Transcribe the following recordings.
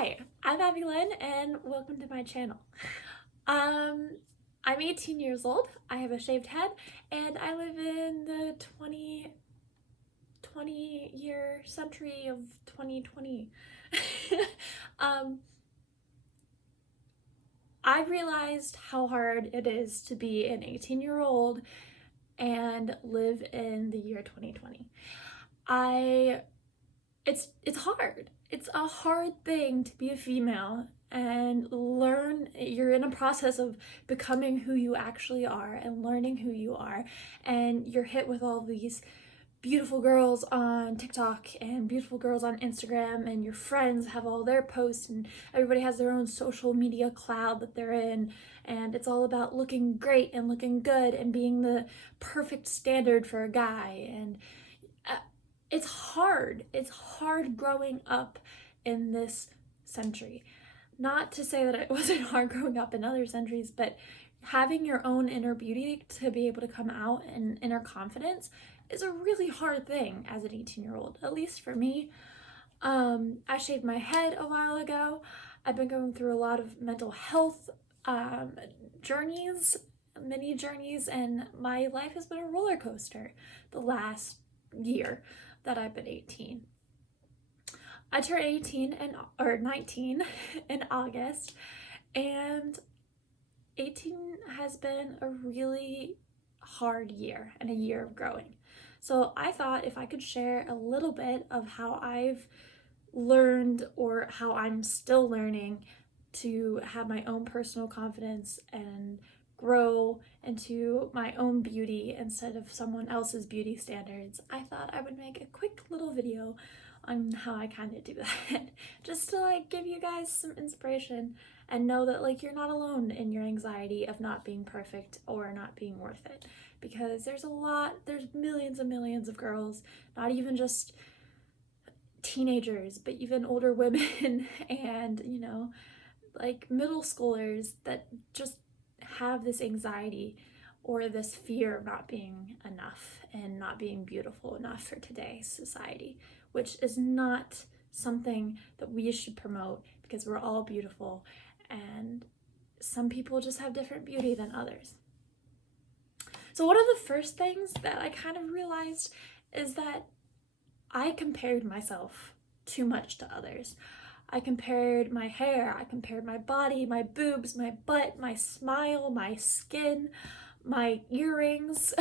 Hi, I'm Abby Lynn and welcome to my channel. I'm 18 years old, I have a shaved head, and I live in the 20 year century of 2020. um, I realized how hard it is to be an 18-year-old and live in the year 2020. It's hard. It's a hard thing to be a female and learn. You're in a process of becoming who you actually are and learning who you are, and you're hit with all these beautiful girls on TikTok and beautiful girls on Instagram, and your friends have all their posts, and everybody has their own social media cloud that they're in, and it's all about looking great and looking good and being the perfect standard for a guy. And it's hard. It's hard growing up in this century. Not to say that it wasn't hard growing up in other centuries, but having your own inner beauty to be able to come out and inner confidence is a really hard thing as an 18-year-old, at least for me. I shaved my head a while ago. I've been going through a lot of mental health journeys, many journeys, and my life has been a roller coaster the last year that I've been 18. I turned 19 in August, and 18 has been a really hard year and a year of growing. So I thought if I could share a little bit of how I've learned, or how I'm still learning, to have my own personal confidence and grow into my own beauty instead of someone else's beauty standards, I thought I would make a quick little video on how I kind of do that just to give you guys some inspiration and know that you're not alone in your anxiety of not being perfect or not being worth it, because there's millions and millions of girls, not even just teenagers, but even older women and middle schoolers that just have this anxiety or this fear of not being enough and not being beautiful enough for today's society, which is not something that we should promote, because we're all beautiful and some people just have different beauty than others. So one of the first things that I kind of realized is that I compared myself too much to others. I compared my hair, I compared my body, my boobs, my butt, my smile, my skin, my earrings.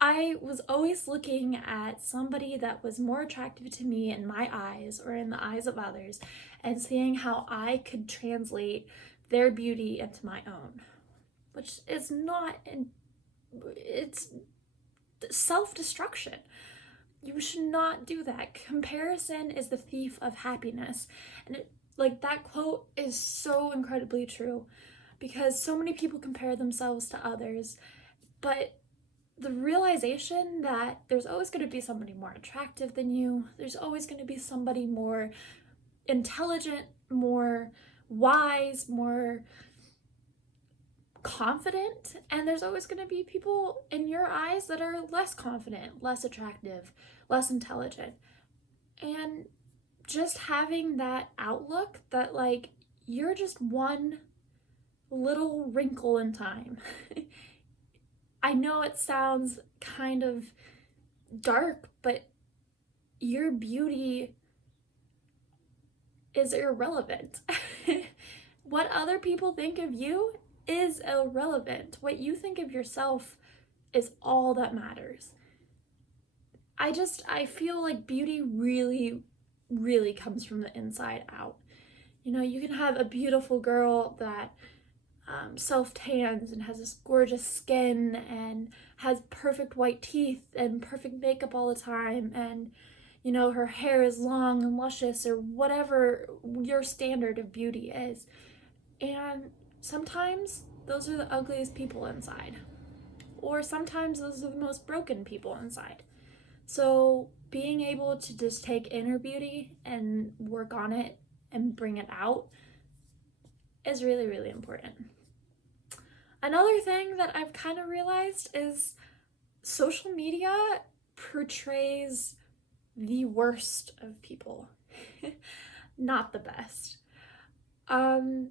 I was always looking at somebody that was more attractive to me in my eyes or in the eyes of others, and seeing how I could translate their beauty into my own, which is not, it's self-destruction. You should not do that. Comparison is the thief of happiness. And that quote is so incredibly true, because so many people compare themselves to others, but the realization that there's always going to be somebody more attractive than you, there's always going to be somebody more intelligent, more wise, more confident, and there's always going to be people in your eyes that are less confident, less attractive, less intelligent. And just having that outlook that you're just one little wrinkle in time. I know it sounds kind of dark, but your beauty is irrelevant. What other people think of you is irrelevant. What you think of yourself is all that matters. I feel like beauty really, really comes from the inside out. You can have a beautiful girl that self-tans and has this gorgeous skin and has perfect white teeth and perfect makeup all the time, and her hair is long and luscious, or whatever your standard of beauty is. And sometimes those are the ugliest people inside, or sometimes those are the most broken people inside. So being able to just take inner beauty and work on it and bring it out is really, really important. Another thing that I've kind of realized is social media portrays the worst of people. not the best. Um,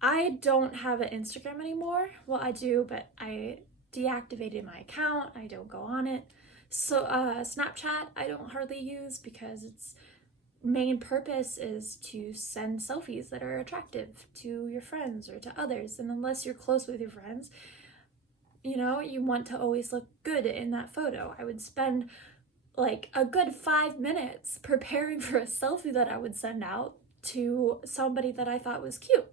I don't have an Instagram anymore. Well, I do, but I deactivated my account. I don't go on it. So, Snapchat, I don't hardly use because its main purpose is to send selfies that are attractive to your friends or to others. And unless you're close with your friends, you want to always look good in that photo. I would spend like a good 5 minutes preparing for a selfie that I would send out to somebody that I thought was cute.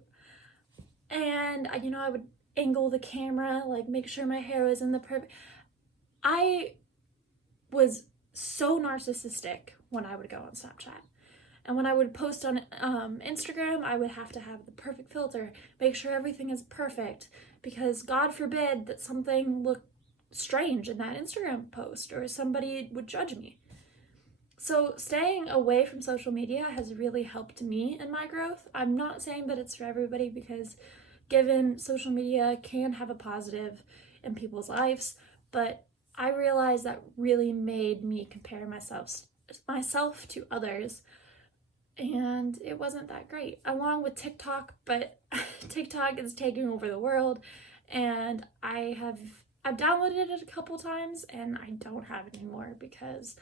And I would angle the camera, like make sure my hair was in the perfect. I was so narcissistic when I would go on Snapchat. And when I would post on Instagram, I would have to have the perfect filter, make sure everything is perfect, because God forbid that something looked strange in that Instagram post or somebody would judge me. So staying away from social media has really helped me in my growth. I'm not saying that it's for everybody, because given social media can have a positive in people's lives, but I realized that really made me compare myself to others, and it wasn't that great, along with TikTok. But TikTok is taking over the world, and I've downloaded it a couple times and I don't have it anymore because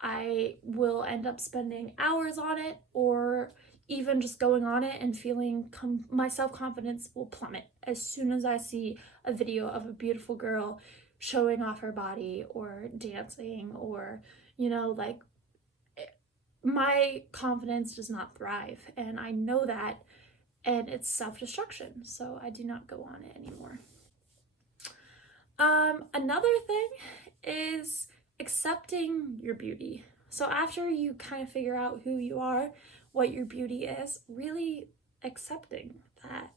I will end up spending hours on it, or even just going on it and feeling my self-confidence will plummet as soon as I see a video of a beautiful girl showing off her body or dancing, or like, my confidence does not thrive, and I know that, and it's self-destruction, so I do not go on it anymore. Another thing is accepting your beauty. So after you kind of figure out who you are, what your beauty is, really accepting that.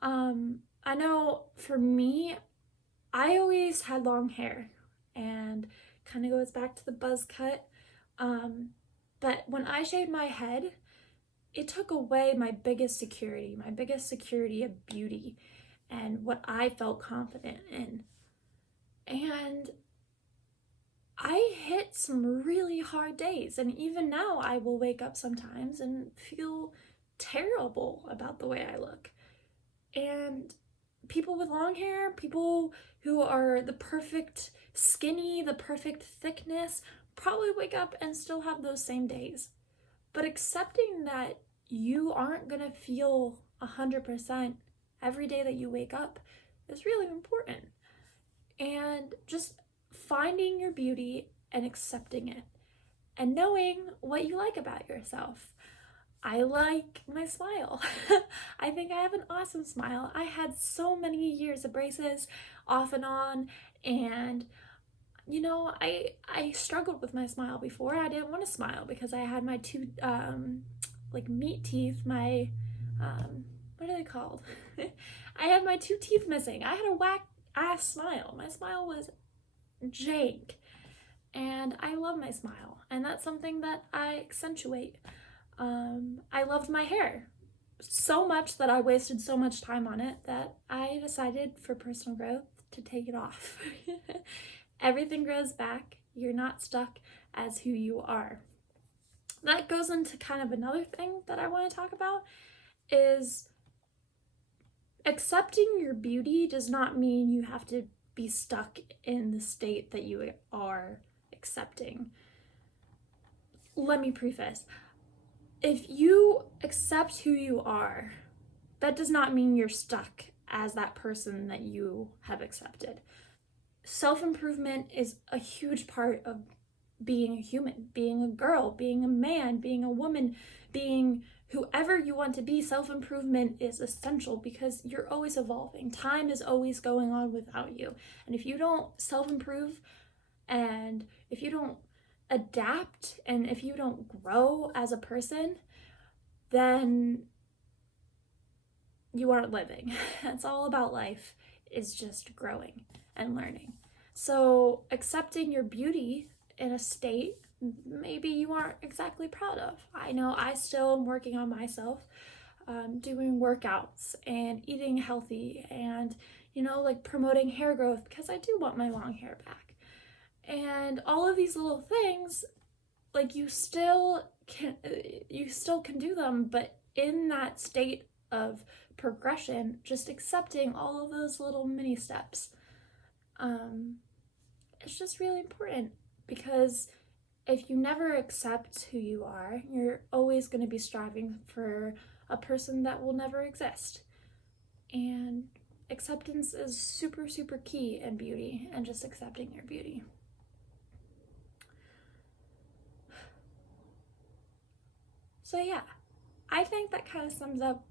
I know for me, I always had long hair, and kind of goes back to the buzz cut. But when I shaved my head, it took away my biggest security of beauty and what I felt confident in. And I hit some really hard days, and even now I will wake up sometimes and feel terrible about the way I look. And people with long hair, people who are the perfect skinny, the perfect thickness, probably wake up and still have those same days. But accepting that you aren't gonna feel 100% every day that you wake up is really important. And just finding your beauty and accepting it, and knowing what you like about yourself. I like my smile. I think I have an awesome smile. I had so many years of braces off and on, and I struggled with my smile before. I didn't want to smile because I had my two like meat teeth, my what are they called? I had my two teeth missing. I had a whack ass smile. My smile was jank, and I love my smile, and that's something that I accentuate. I loved my hair so much that I wasted so much time on it that I decided for personal growth to take it off. Everything grows back. You're not stuck as who you are. That goes into kind of another thing that I want to talk about, is accepting your beauty does not mean you have to be stuck in the state that you are accepting. Let me preface. If you accept who you are, that does not mean you're stuck as that person that you have accepted. Self-improvement is a huge part of being a human, being a girl, being a man, being a woman, being whoever you want to be. Self-improvement is essential because you're always evolving. Time is always going on without you. And if you don't self-improve, and if you don't adapt, and if you don't grow as a person, then you aren't living. That's all about life, is just growing and learning. So accepting your beauty in a state maybe you aren't exactly proud of. I know I still am working on myself, doing workouts and eating healthy, and like promoting hair growth because I do want my long hair back. And all of these little things, like, you still you still can do them, but in that state of progression, just accepting all of those little mini steps. It's just really important, because if you never accept who you are, you're always going to be striving for a person that will never exist. And acceptance is super, super key in beauty, and just accepting your beauty. So yeah, I think that kind of sums up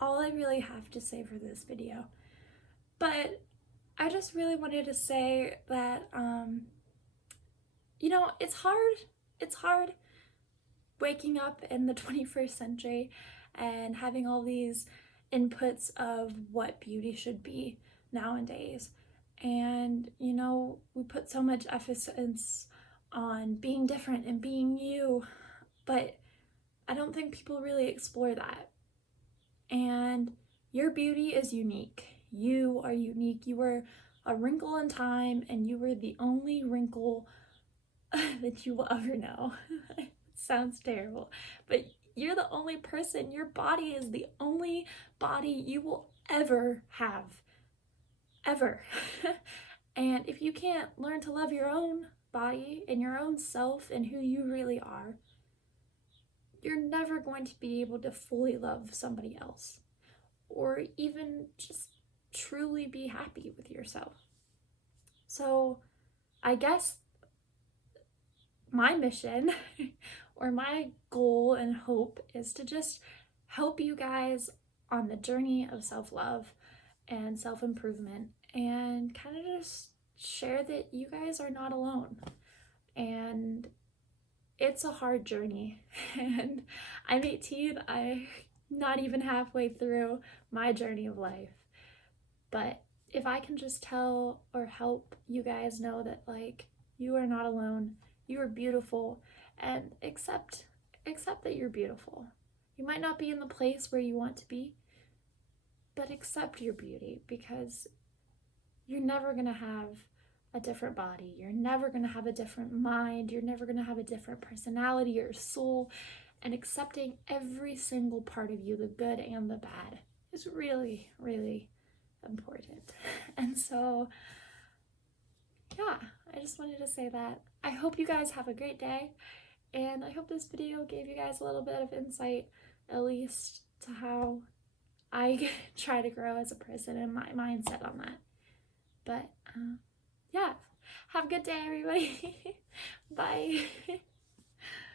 all I really have to say for this video. But I just really wanted to say that, you know, it's hard waking up in the 21st century and having all these inputs of what beauty should be nowadays. And, you know, we put so much emphasis on being different and being you, but I don't think people really explore that. And your beauty is unique. You are unique. You were a wrinkle in time, and you were the only wrinkle that you will ever know. It sounds terrible, but you're the only person. Your body is the only body you will ever have. Ever. And if you can't learn to love your own body and your own self and who you really are, you're never going to be able to fully love somebody else, or even just truly be happy with yourself. So I guess my mission or my goal and hope is to just help you guys on the journey of self-love and self-improvement, and kind of just share that you guys are not alone. And it's a hard journey, and I'm 18. I'm not even halfway through my journey of life. But if I can just tell or help you guys know that, like, you are not alone, you are beautiful, and accept that you're beautiful. You might not be in the place where you want to be, but accept your beauty, because you're never gonna have a different body. You're never going to have a different mind. You're never going to have a different personality or soul. And accepting every single part of you, the good and the bad, is really, really important. And so, yeah, I just wanted to say that. I hope you guys have a great day. And I hope this video gave you guys a little bit of insight, at least, to how I try to grow as a person and my mindset on that. But, yeah, have a good day, everybody. Bye.